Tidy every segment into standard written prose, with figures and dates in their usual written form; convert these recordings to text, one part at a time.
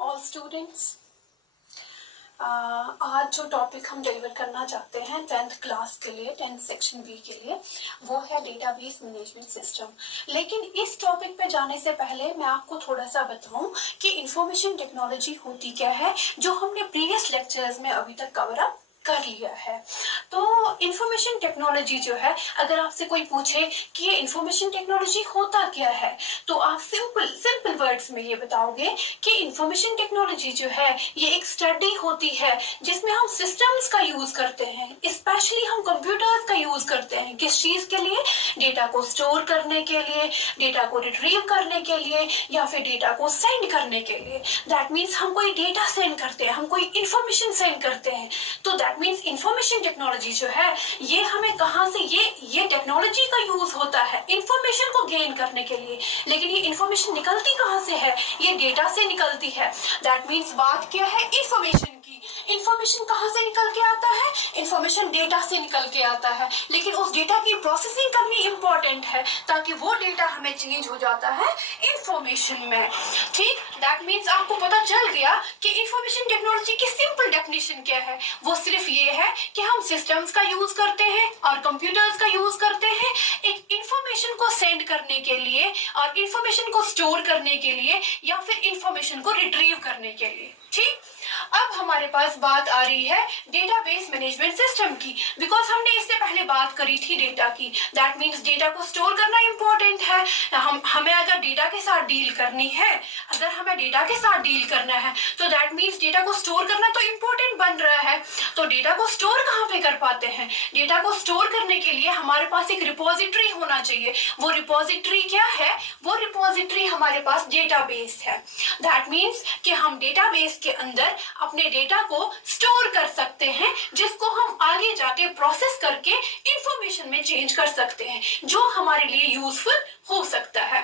All students. आज जो topic हम डिलीवर करना चाहते हैं 10th क्लास के लिए, 10th सेक्शन बी के लिए, वो है डेटाबेस मैनेजमेंट सिस्टम। लेकिन इस टॉपिक पे जाने से पहले मैं आपको थोड़ा सा बताऊं कि इंफॉर्मेशन टेक्नोलॉजी होती क्या है, जो हमने प्रीवियस लेक्चर्स में अभी तक कवर अप कर लिया है। तो इंफॉर्मेशन टेक्नोलॉजी जो है, अगर आपसे कोई पूछे कि ये इंफॉर्मेशन टेक्नोलॉजी होता क्या है, तो आप सिंपल वर्ड्स में ये बताओगे कि इंफॉर्मेशन टेक्नोलॉजी जो है ये एक स्टडी होती है जिसमें हम सिस्टम्स का यूज करते हैं, स्पेशली हम कंप्यूटर्स का यूज करते हैं। किस चीज के लिए? डेटा को स्टोर करने के लिए, डेटा को रिट्रीव करने के लिए, या फिर डेटा को सेंड करने के लिए। दैट मीन्स हम कोई डेटा सेंड करते हैं, हम कोई इंफॉर्मेशन सेंड करते हैं। तो दैट मीन्स इंफॉर्मेशन टेक्नोलॉजी जो है ये हमें कहाँ से, ये टेक्नोलॉजी का यूज होता है इंफॉर्मेशन को गेन करने के लिए। लेकिन ये इंफॉर्मेशन निकलती कहाँ से है? ये डेटा से निकलती है। दैट मीन्स बात क्या है इंफॉर्मेशन की। इंफॉर्मेशन कहाँ से निकल के आता है? इंफॉर्मेशन डेटा से निकल के आता है। लेकिन उस डेटा की प्रोसेसिंग करनी इंपॉर्टेंट है ताकि वो डेटा हमें चेंज हो जाता है इंफॉर्मेशन में। ठीक, दैट मीन्स आपको पता चल गया कि इंफॉर्मेशन टेक्नोलॉजी की सिंपल डेफिनेशन क्या है। वो सिर्फ ये है कि हम सिस्टम्स का यूज करते हैं और कंप्यूटर्स का यूज करते हैं एक इंफॉर्मेशन को सेंड करने के लिए और इंफॉर्मेशन को स्टोर करने के लिए या फिर इंफॉर्मेशन को रिट्रीव करने के लिए। ठीक, अब हमारे पास बात आ रही है डेटाबेस मैनेजमेंट सिस्टम की, बिकॉज हमने इससे पहले बात करी थी डेटा की। दैट मीन्स डेटा को स्टोर करना इंपॉर्टेंट है। हमें अगर डेटा के साथ डील करनी है, तो दैट मीन्स डेटा को स्टोर करना तो इंपॉर्टेंट बन रहा है। तो डेटा को स्टोर कहाँ पे कर पाते हैं? डेटा को स्टोर करने के लिए हमारे पास एक रिपोजिटरी होना चाहिए। वो रिपोजिटरी क्या है? वो रिपोजिटरी हमारे पास डेटाबेस है। दैट मीन्स कि हम डेटाबेस के अंदर अपने डेटा को स्टोर कर सकते हैं, जिसको हम आगे जाके प्रोसेस करके इंफॉर्मेशन में चेंज कर सकते हैं, जो हमारे लिए यूजफुल हो सकता है।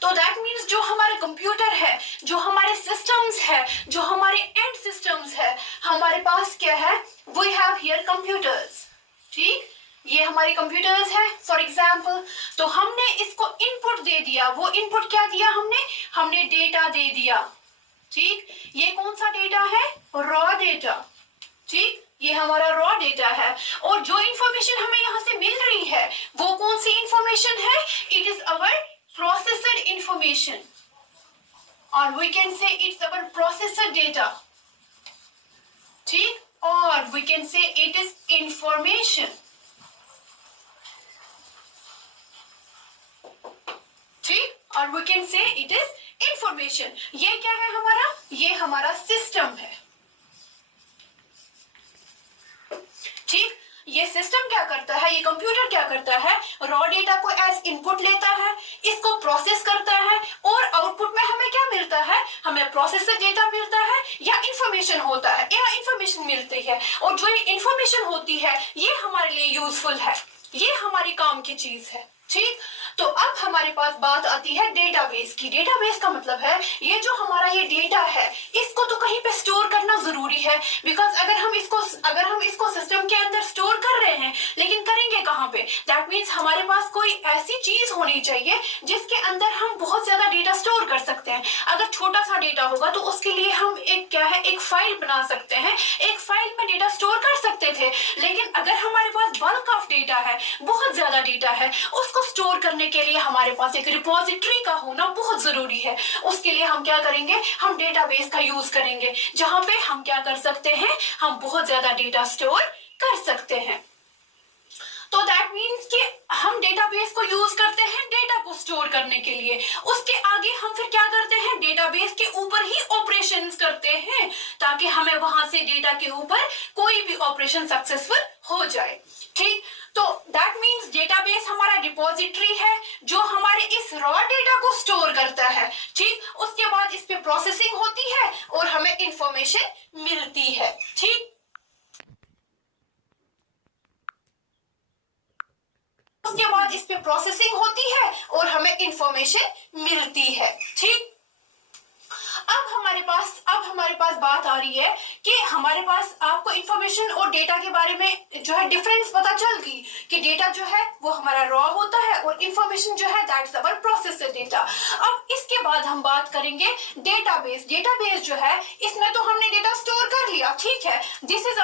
तो दैट मीन्स जो हमारे कंप्यूटर है, जो हमारे सिस्टम्स है, जो हमारे एंड सिस्टम्स है, हमारे पास क्या है? We have here computers. ठीक, ये हमारे कंप्यूटर्स है फॉर एग्जाम्पल। तो हमने इसको इनपुट दे दिया। वो इनपुट क्या दिया? हमने डेटा दे दिया। ठीक, ये कौन सा डेटा है? Raw data. ठीक, ये हमारा रॉ डेटा है। और जो इंफॉर्मेशन हमें यहाँ से मिल रही है वो कौन सी इंफॉर्मेशन है? It is our processor information, और we can say it's our processor data. ठीक, और we can say it is information. ठीक, और we can say it is information. ये क्या है हमारा? ये हमारा सिस्टम है। ठीक, ये सिस्टम क्या करता है? ये कंप्यूटर क्या करता है? रॉ डेटा को एज इनपुट लेता है, इसको प्रोसेस करता है, और आउटपुट में हमें क्या मिलता है? हमें प्रोसेसर डेटा मिलता है या इंफॉर्मेशन होता है, या इंफॉर्मेशन मिलती है। और जो ये इंफॉर्मेशन होती है ये हमारे लिए यूजफुल है, ये हमारी काम की चीज है। ठीक, तो अब हमारे पास बात आती है डेटाबेस की। डेटाबेस का मतलब है ये जो हमारा ये डेटा है इसको तो कहीं पे स्टोर करना जरूरी है। बिकॉज अगर हम इसको सिस्टम के अंदर स्टोर कर रहे हैं, लेकिन करेंगे कहाँ पे? दैट मीन्स हमारे पास कोई ऐसी चीज होनी चाहिए जिसके अंदर हम बहुत ज्यादा डेटा स्टोर कर सकते हैं। अगर छोटा सा डेटा होगा तो उसके लिए हम एक फाइल बना सकते हैं, एक फाइल में डेटा स्टोर कर सकते थे। लेकिन अगर हमारे पास बल्क ऑफ डेटा है, बहुत ज्यादा डेटा है, उसको स्टोर करने के लिए हमारे पास एक रिपोजिटरी का होना बहुत जरूरी है। उसके लिए हम क्या करेंगे? हम डेटाबेस का यूज करेंगे, जहां पे हम क्या कर सकते हैं? हम बहुत ज्यादा डेटा स्टोर कर सकते हैं। तो दैट मीन्स कि हम डेटाबेस को यूज करते हैं डेटा को स्टोर करने के लिए। उसके आगे हम फिर क्या करते हैं? डेटाबेस के ऊपर ही ऑपरेशंस करते हैं ताकि हमें वहां से डेटा के ऊपर कोई भी ऑपरेशन सक्सेसफुल हो जाए। ठीक, तो दैट मीन्स डेटाबेस हमारा डिपॉजिटरी है जो हमारे इस रॉ डेटा को स्टोर करता है। ठीक, उसके बाद इस पे प्रोसेसिंग होती है और हमें इंफॉर्मेशन मिलती है। ठीक, उसके बाद इस पे प्रोसेसिंग होती है और हमें इंफॉर्मेशन मिलती है। ठीक, अब हमारे पास बात आ रही है कि हमारे पास आपको इंफॉर्मेशन और डेटा के बारे में जो है डिफरेंस पता चल गई कि डेटा जो है वो हमारा रॉ होता है और इंफॉर्मेशन जो है दैट्स अवर प्रोसेस्ड डेटा। अब इसके बाद हम बात करेंगे डेटाबेस। डेटाबेस जो है इसमें तो हमने डेटा स्टोर कर लिया, ठीक है, this is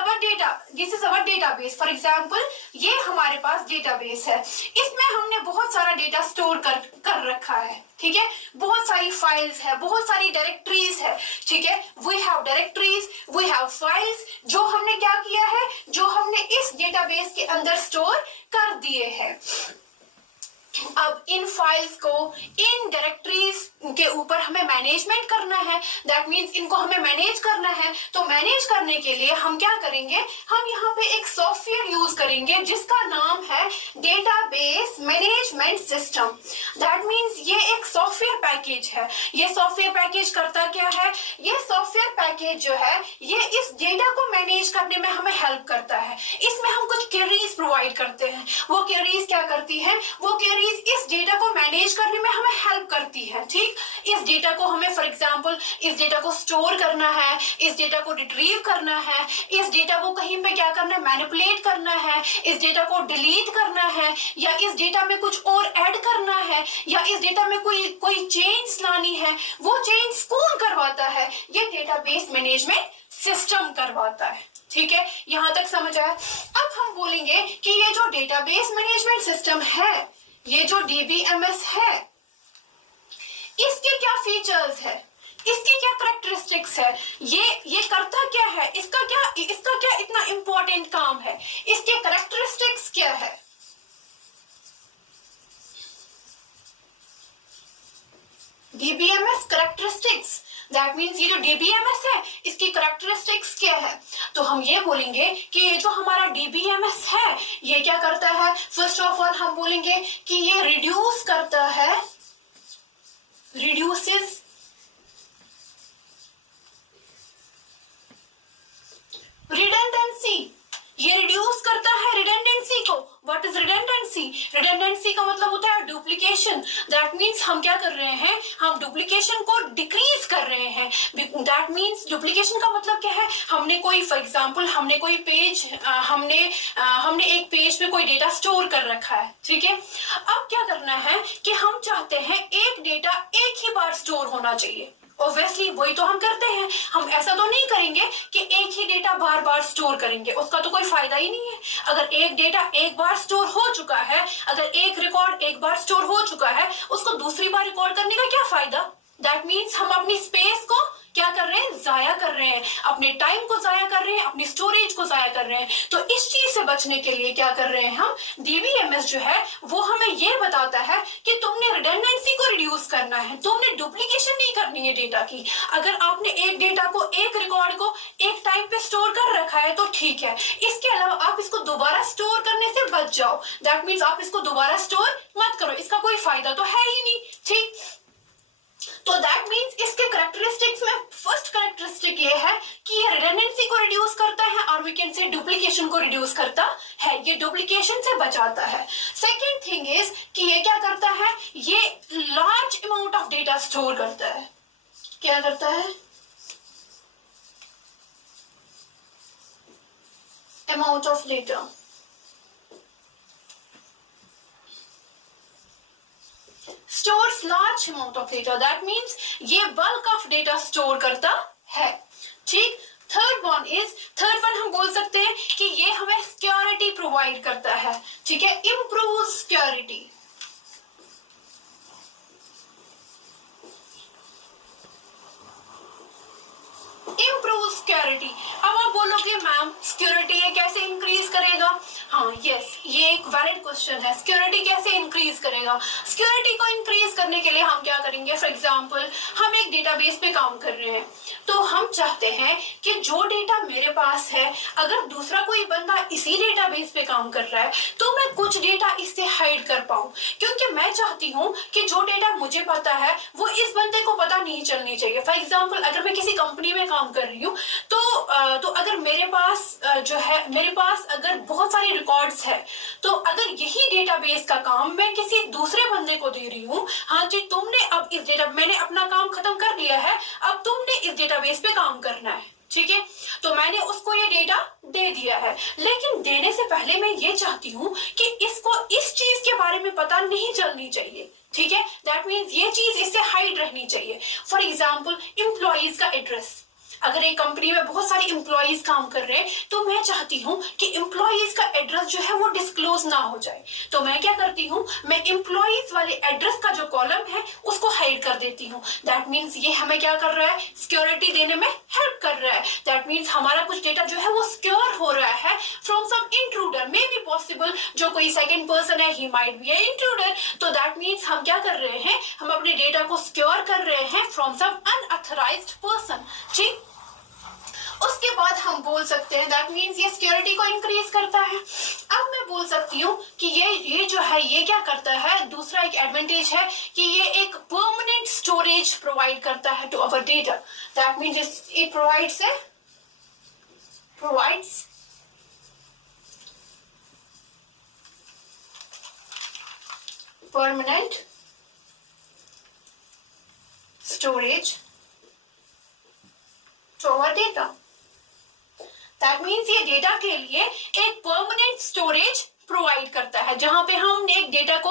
our database. For example ये हमारे पास डेटाबेस है, इसमें हमने बहुत सारा डेटा स्टोर कर रखा है, ठीक है, बहुत सारी फाइल्स है, बहुत सारी डायरेक्टरीज है, ठीक है, we have directories, we have files, जो हमने क्या किया है, जो हमने इस डेटाबेस के अंदर स्टोर कर दिए हैं। अब इन फाइल्स को, इन डायरेक्टरीज के ऊपर हमें मैनेजमेंट करना है, दैट मीन्स इनको हमें मैनेज करना है। तो मैनेज करने के लिए हम क्या करेंगे, हम यहाँ पे एक सॉफ्टवेयर यूज करेंगे जिसका नाम है database management system. That means ये एक सॉफ्टवेयर पैकेज है। ये सॉफ्टवेयर पैकेज करता क्या है, ये सॉफ्टवेयर पैकेज जो है ये इस डेटा को मैनेज करने में हमें हेल्प करता है। इसमें हम कुछ क्वेरीज प्रोवाइड करते हैं, वो क्वेरीज क्या करती हैं, वो क्वेरीज इस डेटा को मैनेज करने में हमें हेल्प करती है, ठीक। इस डेटा को हमें फॉर एग्जांपल इस डेटा को स्टोर करना है, इस डेटा को रिट्रीव करना है, इस डेटा को कहीं पे क्या करना है, मैनिपुलेट करना है, इस डेटा को डिलीट करना है, या इस डेटा में कुछ और ऐड करना है, या इस डेटा में कोई चेंज लानी है, वो चेंज कौन करवाता है, ये डेटाबेस मैनेजमेंट सिस्टम करवाता है, ठीक है, यहां तक समझ आया। अब हम बोलेंगे कि ये जो डेटाबेस मैनेजमेंट सिस्टम है, ये जो DBMS है, इसके क्या फीचर्स है, इसकी क्या कैरेक्टरिस्टिक्स है, ये करता क्या है, इसका क्या इतना इंपॉर्टेंट काम है, इसके कैरेक्टरिस्टिक्स क्या है। DBMS कैरेक्टरिस्टिक्स, दैट मीन्स ये जो DBMS है इसकी कैरेक्टरिस्टिक्स क्या है। तो हम ये बोलेंगे कि ये जो हमारा DBMS है ये क्या करता है, फर्स्ट ऑफ ऑल हम बोलेंगे कि ये रिड्यूस करता है, रिड्यूसेस रिडंडेंसी, ये रिड्यूस करता है रिडंडेंसी को। व्हाट इज रिडंडेंसी, रिडंडेंसी का मतलब होता है डुप्लीकेशन। दैट मीन्स हम क्या कर रहे हैं, हम डुप्लीकेशन को डिक्रीज कर रहे हैं। दैट मीन्स डुप्लीकेशन का मतलब क्या है, हमने कोई फॉर एग्जांपल हमने कोई पेज हमने एक पेज पे कोई डेटा स्टोर कर रखा है, ठीक है। अब क्या करना है कि हम चाहते हैं एक डेटा एक ही बार स्टोर होना चाहिए। ऑब्वियसली वही तो हम करते हैं, हम ऐसा तो नहीं करेंगे कि एक ही डेटा बार बार स्टोर करेंगे, उसका तो कोई फायदा ही नहीं है। अगर एक डेटा एक बार स्टोर हो चुका है, अगर एक रिकॉर्ड एक बार स्टोर हो चुका है, उसको दूसरी बार रिकॉर्ड करने का क्या फायदा। दैट मीन्स हम अपनी स्पेस को क्या कर रहे हैं, जाया कर रहे हैं, अपने टाइम को जाया कर रहे हैं, अपनी स्टोरेज को जाया कर रहे हैं। तो इस चीज से बचने के लिए क्या कर रहे हैं हम, DBMS जो है वो हमें ये बताता है कि तुमने रिडंडेंसी को रिड्यूस करना है, तुमने डुप्लीकेशन नहीं करनी है डेटा की। अगर आपने एक डेटा को, एक रिकॉर्ड को एक टाइम पे स्टोर कर रखा है तो ठीक है, इसके अलावा आप इसको दोबारा स्टोर करने से बच जाओ। दैट मीन्स आप इसको दोबारा स्टोर मत करो, इसका कोई फायदा तो है ही नहीं, ठीक। तो दैट मीन्स इसके कैरेक्टरिस्टिक्स में फर्स्ट कैरेक्टरिस्टिक ये है कि ये रिडंडेंसी को रिड्यूस करता है और वी कैन से डुप्लीकेशन को रिड्यूस करता है, ये डुप्लीकेशन से बचाता है। सेकेंड थिंग इज कि ये क्या करता है, ये large amount of data store करता है। क्या करता है, amount of data, stores large amount of data. That means ये बल्क ऑफ डेटा स्टोर करता है, ठीक। थर्ड वन हम बोल सकते हैं कि ये हमें सिक्योरिटी प्रोवाइड करता है, ठीक है, इम्प्रूव सिक्योरिटी। Improve security. अब आप बोलोगे मैम सिक्योरिटी ये कैसे इंक्रीज करेगा, हाँ यस, ये एक वैलिड क्वेश्चन है, सिक्योरिटी कैसे इंक्रीज करेगा। सिक्योरिटी को इंक्रीज करने के लिए हम क्या करेंगे, फॉर एग्जांपल हम एक डेटाबेस पे काम कर रहे हैं, तो हम चाहते हैं कि जो डेटा मेरे पास है अगर दूसरा कोई बंदा इसी डेटाबेस पे काम कर रहा है तो मैं कुछ डेटा इससे हाइड कर पाऊं, क्योंकि मैं चाहती हूं कि जो डेटा मुझे पता है वो इस बंदे को पता नहीं चलनी चाहिए। फॉर एग्जांपल अगर मैं किसी कंपनी में काम कर रही हूँ तो अगर मेरे पास अगर बहुत सारे रिकॉर्ड्स है, तो अगर यही डेटाबेस का काम मैं किसी दूसरे बंदे को दे रही हूँ, हाँ जी तुमने अब मैंने अपना काम खत्म कर लिया है, अब तुमने इस डेटाबेस पे काम करना है, ठीक है। तो मैंने उसको ये डेटा दे दिया है, लेकिन देने से पहले मैं ये चाहती हूँ कि इसको इस चीज के बारे में पता नहीं चलनी चाहिए, ठीक है। दैट मीन्स ये चीज इससे हाइड रहनी चाहिए। फॉर एग्जाम्पल एम्प्लॉइज का एड्रेस, अगर एक कंपनी में बहुत सारे एम्प्लॉइज काम कर रहे हैं तो मैं चाहती हूँ कि एम्प्लॉइज का एड्रेस जो है वो डिस्क्लोज ना हो जाए, तो मैं क्या करती हूँ, मैं एम्प्लॉइज वाले एड्रेस का जो कॉलम है उसको हाइड कर देती हूँ। दैट मीन्स ये हमें क्या कर रहा है, सिक्योरिटी देने में हेल्प कर रहा है। दैट मीन्स हमारा कुछ डेटा जो है वो सिक्योर हो रहा है from some intruder, may be possible जो कोई सेकंड पर्सन है, he might be a intruder. तो दैट मीन्स हम क्या कर रहे हैं, हम अपने डेटा को सिक्योर कर रहे हैं फ्रॉम सम अनऑथराइज्ड पर्सन, ठीक। उसके बाद हम बोल सकते हैं दैट मीन्स ये सिक्योरिटी को इंक्रीज करता है। अब मैं बोल सकती हूँ कि ये जो है ये क्या करता है, दूसरा एक एडवांटेज है कि ये एक परमानेंट स्टोरेज प्रोवाइड करता है to our data. That means it provides permanent storage to our data. That means ये डेटा के लिए एक परमानेंट स्टोरेज प्रोवाइड करता है, जहां पे हमने एक डेटा को,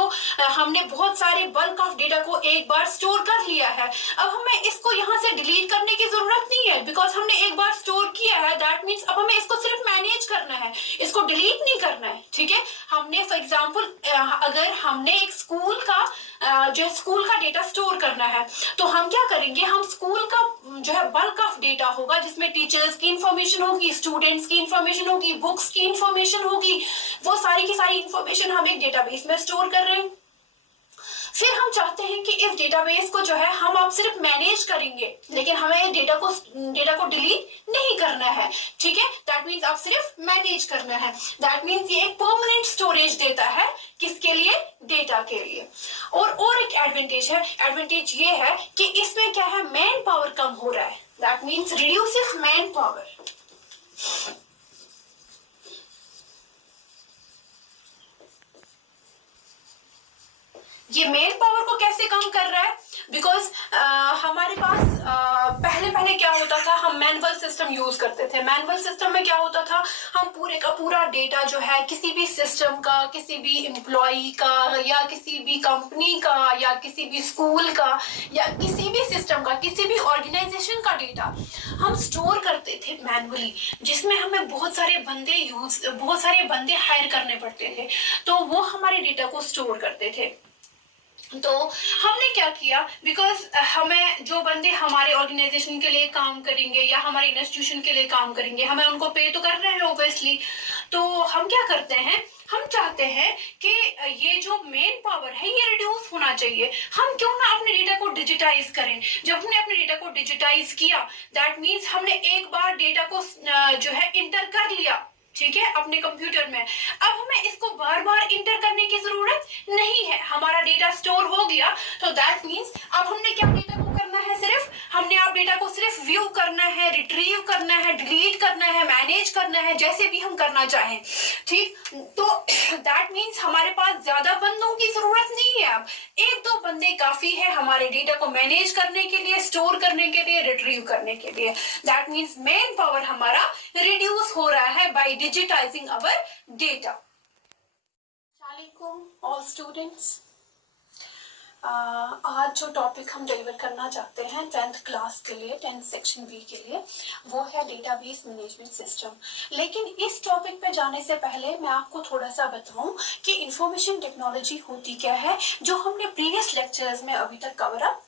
हमने बहुत सारे बल्क ऑफ डेटा को एक बार स्टोर कर लिया है। अब हमें इसको यहाँ से डिलीट करने की जरूरत नहीं है, बिकॉज हमने एक बार स्टोर किया है। दैट मीन्स अब हमें इसको सिर्फ मैनेज करना है, इसको डिलीट नहीं करना है, ठीक है। हमने फॉर एग्जाम्पल अगर हमने एक स्कूल का जो है स्कूल का डेटा स्टोर करना है, तो हम क्या करेंगे, हम स्कूल का जो है बल्क ऑफ डेटा होगा जिसमें टीचर्स की इंफॉर्मेशन होगी, स्टूडेंट्स की इंफॉर्मेशन होगी, बुक्स की इंफॉर्मेशन होगी, वो सारी की सारी इंफॉर्मेशन हम एक डेटाबेस में स्टोर कर रहे हैं। फिर हम चाहते हैं कि इस डेटाबेस को जो है हम अब सिर्फ मैनेज करेंगे, लेकिन हमें डेटा को डिलीट नहीं करना है, ठीक है। दैट मीन्स अब सिर्फ मैनेज करना है। दैट मीन्स ये एक परमानेंट स्टोरेज देता है, किसके लिए, डेटा के लिए। और एक एडवांटेज है, एडवांटेज ये है कि इसमें क्या है, मैन पावर कम हो रहा है। That means reduces man power. ये मेन पावर को कैसे कम कर रहा है, बिकॉज हमारे पास पहले क्या होता था, हम मैनुअल सिस्टम यूज करते थे। मैनुअल सिस्टम में क्या होता था, हम पूरे का पूरा डेटा जो है किसी भी सिस्टम का, किसी भी एम्प्लॉय का, या किसी भी कंपनी का, या किसी भी स्कूल का, या किसी भी सिस्टम का, किसी भी ऑर्गेनाइजेशन का डेटा हम स्टोर करते थे मैनुअली, जिसमें हमें बहुत सारे बंदे हायर करने पड़ते थे, तो वो हमारे डेटा को स्टोर करते थे। तो हमने क्या किया, बिकॉज हमें जो बंदे हमारे ऑर्गेनाइजेशन के लिए काम करेंगे या हमारे इंस्टीट्यूशन के लिए काम करेंगे, हमें उनको पे तो करना है ऑब्वियसली। तो हम क्या करते हैं, हम चाहते हैं कि ये जो मेन पावर है ये रिड्यूस होना चाहिए। हम क्यों ना अपने डेटा को डिजिटाइज करें। जब हमने अपने डेटा को डिजिटाइज किया, दैट मीन्स हमने एक बार डेटा को जो है इंटर कर लिया, ठीक है, अपने कंप्यूटर में। अब हमें इसको बार बार इंटर करने की जरूरत नहीं है, हमारा डेटा स्टोर हो गया। तो दैट मीन्स अब हमने क्या डेटा को करना है, सिर्फ हमने आप डेटा को सिर्फ व्यू करना है, रिट्रीव करना है, डिलीट करना है, मैनेज करना है, जैसे भी हम करना चाहें, ठीक। तो दैट मीन्स हमारे पास ज्यादा बंदों की जरूरत नहीं है। अब 1-2 बंदे काफी है हमारे डेटा को मैनेज करने के लिए, स्टोर करने के लिए, रिट्रीव करने के लिए। दैट मीन्स मेन पावर हमारा रिड्यूस हो रहा है bye digitizing our data. Assalamualaikum all students. आज जो टॉपिक हम डिलीवर करना चाहते हैं 10th क्लास के लिए, 10th सेक्शन बी के लिए, वो है डेटाबेस मैनेजमेंट सिस्टम। लेकिन इस टॉपिक पे जाने से पहले मैं आपको थोड़ा सा बताऊं कि इंफॉर्मेशन टेक्नोलॉजी होती क्या है, जो हमने प्रीवियस लेक्चर्स में अभी तक कवर अप